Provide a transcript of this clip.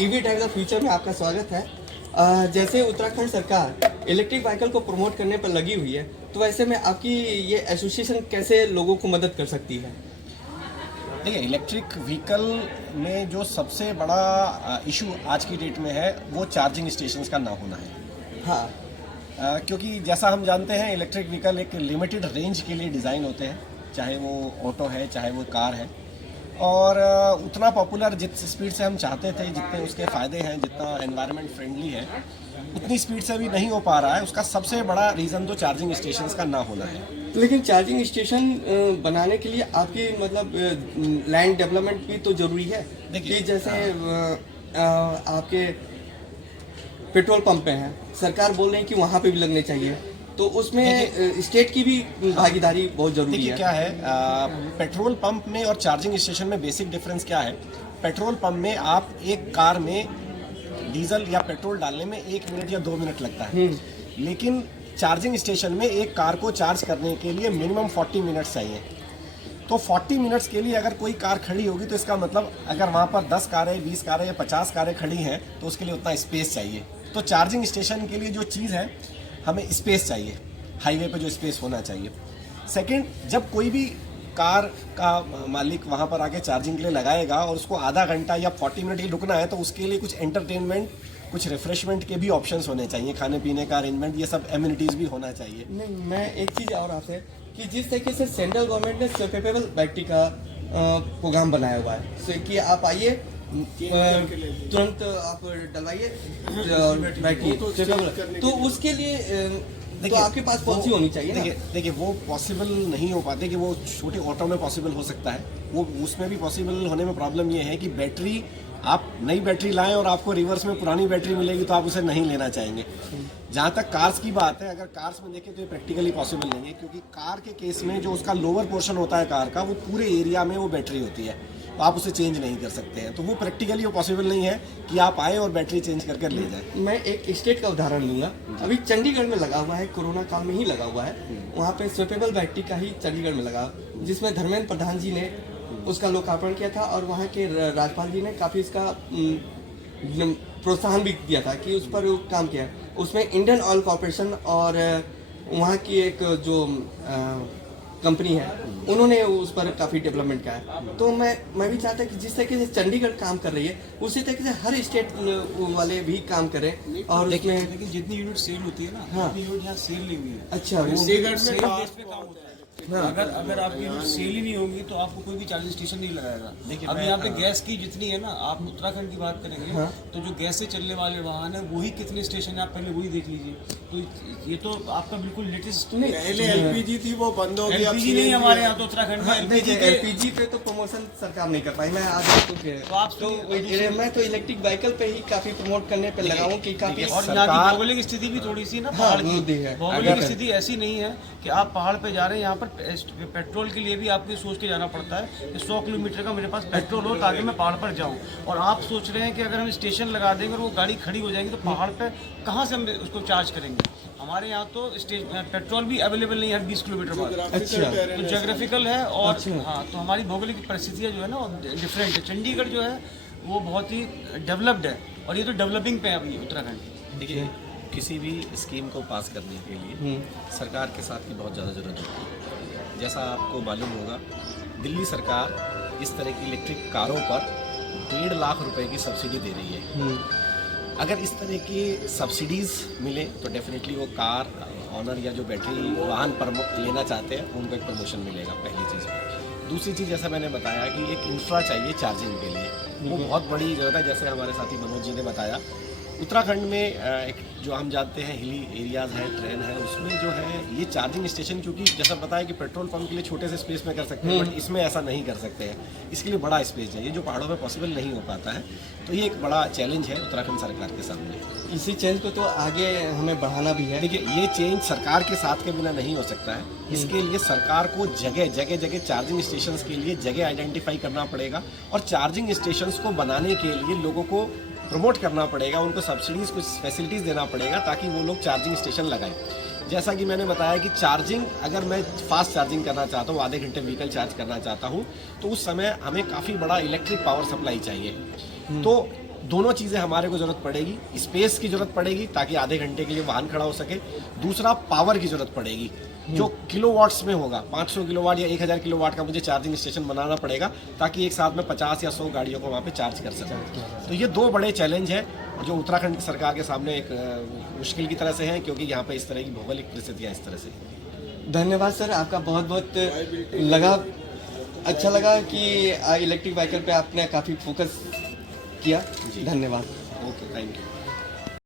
EV take the future में आपका स्वागत है। जैसे उत्तराखंड सरकार इलेक्ट्रिक व्हीकल को प्रमोट करने पर लगी हुई है, तो ऐसे में आपकी ये एसोसिएशन कैसे लोगों को मदद कर सकती है? देखिए, इलेक्ट्रिक व्हीकल में जो सबसे बड़ा इशू आज की डेट में है वो चार्जिंग स्टेशंस का ना होना है। हाँ, क्योंकि जैसा हम जानते हैं इलेक्ट्रिक व्हीकल एक लिमिटेड रेंज के लिए डिज़ाइन होते हैं, चाहे वो ऑटो है चाहे वो कार है, और उतना पॉपुलर जिस स्पीड से हम चाहते थे, जितने उसके फ़ायदे हैं, जितना एनवायरनमेंट फ्रेंडली है, उतनी स्पीड से भी नहीं हो पा रहा है। उसका सबसे बड़ा रीज़न तो चार्जिंग स्टेशंस का ना होना है। लेकिन चार्जिंग स्टेशन बनाने के लिए आपकी मतलब लैंड डेवलपमेंट भी तो जरूरी है। देखिए, कि जैसे आपके पेट्रोल पंप हैं, सरकार बोल रही है कि वहाँ पे भी लगने चाहिए, तो उसमें स्टेट की भी भागीदारी बहुत जरूरी देखिए है। क्या है, पेट्रोल पंप में और चार्जिंग स्टेशन में बेसिक डिफरेंस क्या है। पेट्रोल पंप में आप एक कार में डीजल या पेट्रोल डालने में 1 मिनट या 2 मिनट लगता है, लेकिन चार्जिंग स्टेशन में एक कार को चार्ज करने के लिए मिनिमम 40 मिनट्स चाहिए। तो 40 मिनट्स के लिए अगर कोई कार खड़ी होगी तो इसका मतलब अगर वहाँ पर 10 कारें, 20 कारें या 50 कारें खड़ी हैं तो उसके लिए उतना स्पेस चाहिए। तो चार्जिंग स्टेशन के लिए जो चीज़ है, हमें स्पेस चाहिए, हाईवे पे जो स्पेस होना चाहिए। सेकंड, जब कोई भी कार का मालिक वहाँ पर आके चार्जिंग के लिए लगाएगा और उसको आधा घंटा या 40 मिनट ही रुकना है, तो उसके लिए कुछ एंटरटेनमेंट, कुछ रिफ्रेशमेंट के भी ऑप्शंस होने चाहिए, खाने पीने का अरेंजमेंट, ये सब एम्यूनिटीज़ भी होना चाहिए। नहीं, मैं एक चीज़ और आपसे कि जिस तरीके से सेंट्रल गवर्नमेंट ने स्वैपेबल बैटरी का प्रोग्राम बनाया हुआ है, so कि आप आइए तुरंत आप डलवाइए बैटरी, तो उसके लिए तो आपके पास पॉलिसी होनी चाहिए ना। देखिए वो पॉसिबल नहीं हो पाते कि वो छोटे ऑटो में पॉसिबल हो सकता है, वो उसमें भी पॉसिबल होने में प्रॉब्लम ये है कि बैटरी, आप नई बैटरी लाएं और आपको रिवर्स में पुरानी बैटरी मिलेगी तो आप उसे नहीं लेना चाहेंगे। जहाँ तक कार्स की बात है, अगर कार्स में देखें तो ये प्रैक्टिकली पॉसिबल नहीं है, क्योंकि कार के केस में जो उसका लोअर पोर्शन होता है कार का, वो पूरे एरिया में वो बैटरी होती है, तो आप उसे चेंज नहीं कर सकते हैं। तो वो प्रैक्टिकली वो पॉसिबल नहीं है कि आप आए और बैटरी चेंज करके ले जाएं। मैं एक स्टेट का उदाहरण लूंगा। अभी चंडीगढ़ में लगा हुआ है, कोरोना काल में ही लगा हुआ है, वहाँ पे स्वैपेबल बैटरी का ही चंडीगढ़ में लगा, जिसमें धर्मेंद्र प्रधान जी ने उसका लोकार्पण किया था और वहाँ के राज्यपाल जी ने काफ़ी इसका प्रोत्साहन भी दिया था कि उस पर काम किया। उसमें इंडियन ऑयल कॉरपोरेशन और वहाँ की एक जो कंपनी है, उन्होंने उस पर काफ़ी डेवलपमेंट किया है। तो मैं भी चाहता कि जिस तरीके से चंडीगढ़ काम कर रही है, उसी तरीके से हर स्टेट वाले भी काम करें। और लेकिन जितनी यूनिट सेल होती है ना, हाँ, उतनी यूनिट यहाँ सेल नहीं हुई है। अच्छा, वो सेल बेस पे काम होता है। हाँ। अगर आपकी यूनिट सेल ही नहीं होगी तो आपको कोई भी चार्जिंग स्टेशन नहीं लगाएगा। अब यहाँ पे गैस की जितनी है ना, आप उत्तराखंड की बात करेंगे, हाँ, तो जो गैस से चलने वाले वाहन है वही कितने स्टेशन है, आप पहले वही देख लीजिए। तो ये तो आपका बिल्कुल लेटेस्ट। पहले एलपीजी थी, वो बंद हो गई। एलपीजी नहीं हमारे यहाँ तो उत्तराखंड में एलपीजी पे तो प्रमोशन सरकार नहीं कर पाई। मैं आज मैं तो इलेक्ट्रिक व्हीकल पे ही काफी प्रमोट करने पे लगा हूँ कि काफी। और यहाँ की भौगोलिक स्थिति भी थोड़ी सी ना, पहाड़ की है। भौगोलिक स्थिति ऐसी नहीं है कि आप पहाड़ पे जा रहे हैं। यहाँ पर पेट्रोल के लिए भी आपको सोच के जाना पड़ता है कि 100 किलोमीटर का मेरे पास पेट्रोल हो ताकि मैं पहाड़ पर जाऊँ। और आप सोच रहे हैं कि अगर हम स्टेशन लगा देंगे और वो गाड़ी खड़ी हो जाएगी तो पहाड़ पे कहाँ से हम उसको चार्ज करेंगे। हमारे यहाँ तो पेट्रोल भी अवेलेबल नहीं है 20 किलोमीटर बाद। अच्छा, तो जोग्राफिकल है। और हाँ, तो हमारी भौगोलिक परिस्थितियाँ जो है ना वो डिफरेंट है। चंडीगढ़ जो है वो बहुत ही डेवलप्ड है और ये तो डेवलपिंग पे है अभी उत्तराखंड। देखिए, किसी भी स्कीम को पास करने के लिए सरकार के साथ की बहुत ज़्यादा ज़रूरत होती है। जैसा आपको मालूम होगा, दिल्ली सरकार इस तरह की इलेक्ट्रिक कारों पर 1.5 लाख रुपए की सब्सिडी दे रही है। अगर इस तरह की सब्सिडीज़ मिले तो डेफिनेटली वो कार ऑनर या जो बैटरी वाहन पर लेना चाहते हैं उनको एक प्रमोशन मिलेगा, पहली चीज़। दूसरी चीज़, जैसा मैंने बताया कि एक इंफ्रा चाहिए चार्जिंग के लिए, वो बहुत बड़ी ज़रूरत है। जैसे हमारे साथी मनोज जी ने बताया, उत्तराखंड में एक जो हम जानते हैं हिली एरियाज़ है, ट्रेन है, उसमें जो है ये चार्जिंग स्टेशन, क्योंकि जैसा बताया कि पेट्रोल पंप के लिए छोटे से स्पेस में कर सकते हैं, बट इसमें ऐसा नहीं कर सकते हैं। इसके लिए बड़ा स्पेस चाहिए, जो पहाड़ों में पॉसिबल नहीं हो पाता है। तो ये एक बड़ा चैलेंज है उत्तराखंड सरकार के सामने। इसी चेंज को तो आगे हमें बढ़ाना भी है। देखिए, ये चेंज सरकार के साथ के बिना नहीं हो सकता है। इसके लिए सरकार को जगह जगह चार्जिंग स्टेशंस के लिए जगह आइडेंटिफाई करना पड़ेगा और चार्जिंग स्टेशंस को बनाने के लिए लोगों को प्रमोट करना पड़ेगा, उनको सब्सिडीज़, कुछ फैसिलिटीज़ देना पड़ेगा ताकि वो लोग चार्जिंग स्टेशन लगाएं। जैसा कि मैंने बताया कि चार्जिंग, अगर मैं फास्ट चार्जिंग करना चाहता हूँ, आधे घंटे व्हीकल चार्ज करना चाहता हूँ, तो उस समय हमें काफ़ी बड़ा इलेक्ट्रिक पावर सप्लाई चाहिए। तो दोनों चीज़ें हमारे को ज़रूरत पड़ेगी। स्पेस की ज़रूरत पड़ेगी ताकि आधे घंटे के लिए वाहन खड़ा हो सके। दूसरा, पावर की ज़रूरत पड़ेगी जो किलोवाट्स में होगा। 500 किलोवाट या 1000 किलोवाट का मुझे चार्जिंग स्टेशन बनाना पड़ेगा ताकि एक साथ में 50 या 100 गाड़ियों को वहाँ पे चार्ज कर सकूँ। तो ये दो बड़े चैलेंज हैं जो उत्तराखंड की सरकार के सामने एक मुश्किल की तरह से हैं, क्योंकि यहाँ पे इस तरह की भौगोलिक परिस्थितियाँ इस तरह से हैं। धन्यवाद सर, आपका बहुत बहुत अच्छा लगा कि इलेक्ट्रिक व्हीकल पे आपने काफ़ी फोकस किया। धन्यवाद। Okay, thank you.